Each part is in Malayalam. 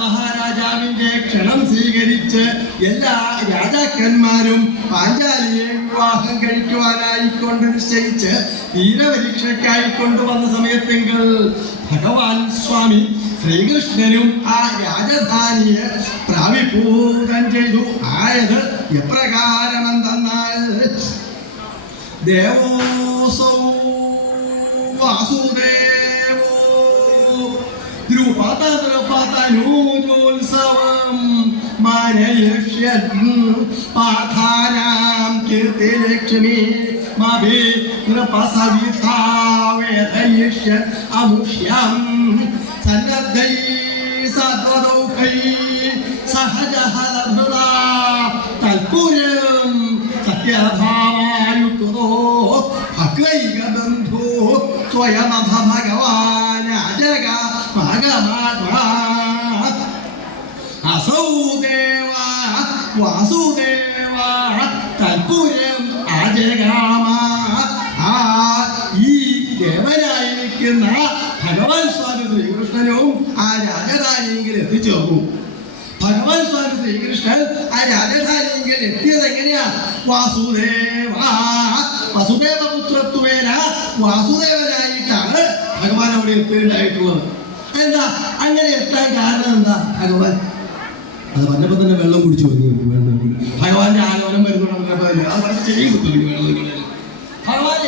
മഹാരാജാവിന്റെ ക്ഷണം സ്വീകരിച്ച് എല്ലാ രാജാക്കന്മാരും പാഞ്ചാലിയെ വിവാഹം കഴിക്കുവാനായിക്കൊണ്ട് നിശ്ചയിച്ച് വീരപരീക്ഷയ്ക്കായി കൊണ്ടുവന്ന സമയത്തെങ്കിൽ ഭഗവാൻ സ്വാമി ശ്രീകൃഷ്ണനും ആ രാജധാനിയെ പ്രാവിപൂതം ചെയ്തു. ആയത് എപ്രകാരമെന്തെന്നാൽ ദേവോസൗ വാസുദേവോ ദ്രുപദനൂജോത്സവം മാനയിഷ്യൻ പാഠാനാം കീർത്തിലക്ഷ്മി മാഭി നൃപസവിതാവേദയിഷ്യൻ അമുഷ്യം സന്നദ്ധൈ സദ്വദൗഖൈ സഹജഹലഭൃതാ തൽപുരം സത്യഭാവായുക്തോ ഭക്തൈകബന്ധോ സ്വയമഥ ഭഗവാൻ അജഗ ഭഗവാത്മാ അസൗ ദേവ വാസുദേവ തൽപുരം അജഗാമ. ഈ ദേവനായിരിക്കുന്ന ഭഗവാൻ സ്വാമി ശ്രീകൃഷ്ണനും ആ രാജധാനിയെങ്കിൽ എത്തിച്ചേർന്നു. ഭഗവാൻ സ്വാമി ശ്രീകൃഷ്ണൻ ആ രാജധാനിയെങ്കിൽ എത്തിയത് എങ്ങനെയാ? വാസുദേവ വസുദേവപുത്രത്വേന വാസുദേവനായിട്ടാണ് ഭഗവാൻ അവിടെ എത്തിയിട്ടുണ്ടായിട്ടുള്ളത്. എന്താ അങ്ങനെ എത്താൻ കാരണം? എന്താ? ഭഗവാൻ അത് പറഞ്ഞപ്പോ തന്നെ വെള്ളം കുടിച്ചു വന്നു. ഭഗവാന്റെ ആലോചന വരുന്നുണ്ട്. ഭഗവാൻ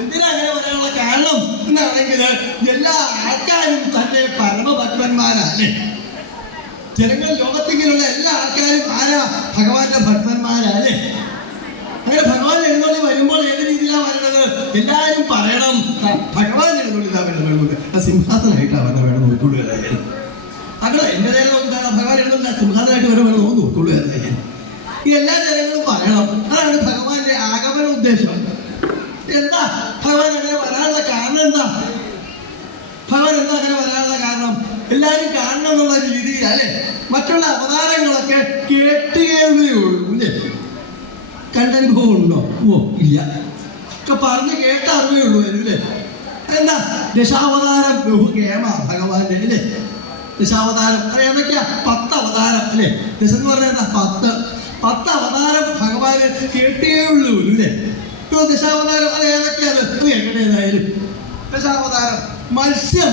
എന്തിനാ അങ്ങനെ പറയാനുള്ള കാരണം എന്നാണെങ്കിൽ എല്ലാ ആൾക്കാരും തന്റെ പരമഭക്തന്മാരല്ലേ. ജനങ്ങൾ ലോകത്തിലുള്ള എല്ലാ ആൾക്കാരും ആരാ? ഭഗവാന്റെ ഭക്തന്മാരല്ലേ. അങ്ങനെ ഭഗവാൻ എഴുന്നള്ളി വരുമ്പോൾ ഏത് രീതിയിലാണ് വരുന്നത്? എല്ലാവരും പറയണം ഭഗവാൻ എഴുന്നള്ളിതാ വേണം, സിംഹാസനായിട്ടാണ് വരണം, വേണം നോക്കിക്കൊള്ളുകയായിരുന്നു. അങ്ങനെ എന്റെ നേരെ നോക്കിയാണ് ഭഗവാൻ എഴുന്നള്ള സിംഹാസനായിട്ട് വരെ വേണം നോക്കിക്കൊള്ളുകയായിരുന്നു. ഈ എല്ലാ ജനങ്ങളും പറയണം. അതാണ് ഭഗവാന്റെ ആഗമന ഉദ്ദേശം. എന്താ ഭഗവാൻ അങ്ങനെ വരാനുള്ള കാരണം? എന്താ ഭഗവാൻ എന്താ അങ്ങനെ വരാനുള്ള കാരണം? എല്ലാവരും കാണണം എന്നുള്ള രീതിയിൽ അല്ലെ. മറ്റുള്ള അവതാരങ്ങളൊക്കെ കേട്ടുകേൾവിയുള്ളൂ അല്ലേ. കണ്ടനുഭവം ഉണ്ടോ? ഓ ഇല്ല. ഒക്കെ പറഞ്ഞ് കേട്ട അറിവുള്ളൂ അല്ലേ. എന്താ ദശാവതാരം ബഹുകേമ ഭഗവാന്റെ അല്ലേ. ദശാവതാരം ഏതൊക്കെയാ? 10 അവതാരം അല്ലേ. ദശ എന്ന് പറഞ്ഞാൽ എന്താ? 10 അവതാരം ഭഗവാന് കേട്ടേ ഉള്ളൂ അല്ലേ. ദശാവതാരം അത് ഏതൊക്കെയാണ്? എങ്ങനെയായാലും ദശാവതാരം മത്സ്യം.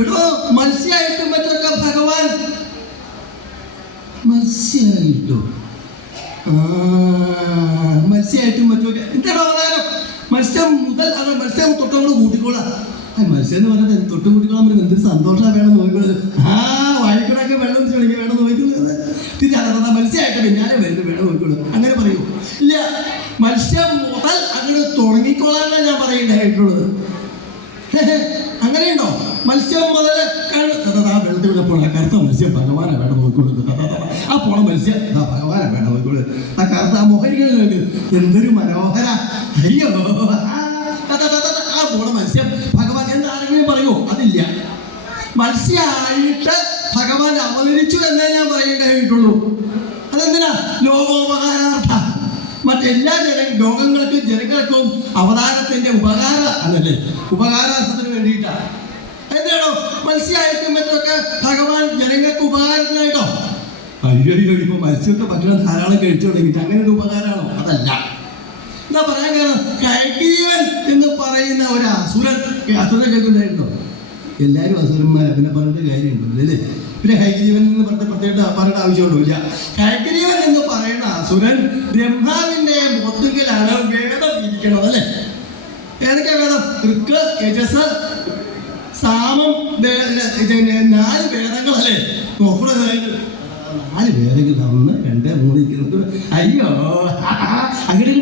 എടോ മത്സ്യമായിട്ടും മറ്റൊക്കെ ഭഗവാൻ മത്സ്യമായിട്ടോ മത്സ്യമായിട്ടും മറ്റൊക്കെ എന്താണോ അവതാരം? മത്സ്യം മുതൽ അത് മത്സ്യം തൊട്ടോട് കൂട്ടിക്കോളാം. മത്സ്യം എന്ന് പറഞ്ഞാൽ തൊട്ടും കൂട്ടിക്കോളാൻ പറ്റും. എന്തൊരു സന്തോഷമാണ് വേണം നോക്കുന്നത്. വായിക്കൂടൊക്കെ വെള്ളം ചൊളിക്ക് വേണം നോക്കുന്നത്. തിരിച്ചറിയാം മത്സ്യമായിട്ട് പിന്നാലെ വരുന്നത് വേണം നോക്കുള്ളൂ. അങ്ങനെ പറയൂ ഇല്ല. മത്സ്യം മുതൽ അങ്ങനെ തുടങ്ങിക്കോളാന്നാണ് ഞാൻ പറയേണ്ടതായിട്ടുള്ളത്. അങ്ങനെയുണ്ടോ? മത്സ്യം മുതൽ വെള്ളത്തിലൂടെ പോണ കറുത്ത മത്സ്യം ഭഗവാനെ വേണം നോക്കിക്കൊള്ളു. ആ പോണ മത്സ്യം ഭഗവാനെ വേണം നോക്കിക്കൊള്ളു. ആ കറുത്ത ആ മോഹരികളിലേക്ക് എന്തൊരു മനോഹര. അയ്യോ ആ പോണ മത്സ്യം ഭഗവാൻ എന്താണെങ്കിലും പറയൂ. അതില്ല. മത്സ്യമായിട്ട് ഭഗവാൻ അവതരിച്ചു എന്നേ ഞാൻ പറയേണ്ടതായിട്ടുള്ളൂ. അതെന്തിനാ? ലോകോപകാരാർത്ഥ. മറ്റെല്ലാ ലോകങ്ങൾക്കും ജനങ്ങൾക്കും അവതാരത്തിന്റെ ഉപകാര അല്ലല്ലേ, ഉപകാരാർത്ഥത്തിന് വേണ്ടിയിട്ടാണ്. എന്താണോ മത്സ്യമായിട്ടും മറ്റൊക്കെ ഭഗവാൻ ജനങ്ങൾക്ക് ഉപകാരത്തിനായിട്ടോ? അയ്യോ ഇപ്പൊ മത്സ്യമൊക്കെ ഭക്ഷണം ധാരാളം കഴിച്ചു തുടങ്ങിയിട്ട് അങ്ങനെ ഒരു ഉപകാരമാണോ? അതല്ല. എന്താ പറയാൻ കാരണം? ഹയഗ്രീവൻ എന്ന് പറയുന്ന ഒരു അസുരൻ കേൾക്കുന്നുണ്ടായിരുന്നോ? എല്ലാവരും അസുരന്മാരെ പിന്നെ പറഞ്ഞിട്ട് കാര്യമുണ്ടല്ലോ അല്ലേ. പിന്നെ ഹയഗ്രീവൻ എന്ന് പ്രത്യേകിച്ച് പറയേണ്ട ആവശ്യമൊന്നുമില്ല. ഹയഗ്രീവൻ എന്ന് പറയുന്ന അസുരൻ ബ്രഹ്മാവിന്റെ മുഖത്തിലാണ് വേദം ഇരിക്കണത് അല്ലേ. ഏതൊക്കെ വേദം? ഋക്ക്, യജസ്, സാമം, 4 വേദങ്ങളല്ലേ. 4 വേദങ്ങൾ 1, 2, 3 അയ്യോ അങ്ങനെ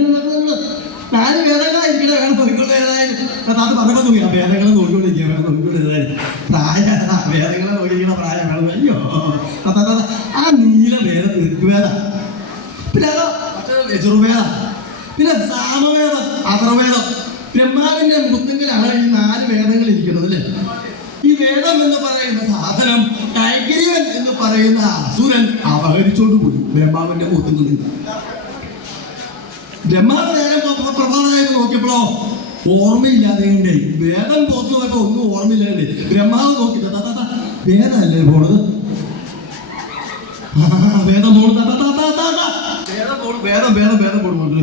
4 വേദങ്ങളായിരിക്കണ വേണം നോക്കിക്കൊള്ളേതായാലും. അത് പറഞ്ഞോ നോക്കി ആ വേദങ്ങളെ നോക്കിക്കൊണ്ടിരിക്കുക വേണം നോക്കിക്കൊള്ളേതായാലും. പ്രായ വേദങ്ങളെ നോക്കിയിരിക്കുന്ന പ്രായം വേണം. അയ്യോ ആ നീല വേദം ഋഗ്വേദ, പിന്നെ അതോ യജുർവേദം, പിന്നെ സാമവേദം, അഥർവേദം. ബ്രഹ്മാവിന്റെ മുഖത്തിലാണ് ഈ 4 വേദങ്ങൾ ഇരിക്കുന്നത് അല്ലേ. ഈ വേദം എന്ന് പറയുന്ന സാധനം ഹയഗ്രീവൻ എന്ന് പറയുന്ന അസുരൻ അപഹരിച്ചോണ്ട് പോയി ബ്രഹ്മാവിന്റെ മുഖത്തിൽ. ബ്രഹ്മാവ് നേരം പ്രഭാതമായിട്ട് നോക്കിയപ്പോഴോ ഓർമ്മയില്ലാതെ വേദം പോത്തു പോയപ്പോ ഒന്നും ഓർമ്മയില്ലാണ്ട് ബ്രഹ്മാവ് നോക്കി വേദമല്ലേ പോണത്. വേദം പോണു വേദം പോണു വേദം വേദം വേദം വേദം പോണു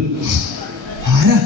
ആരാ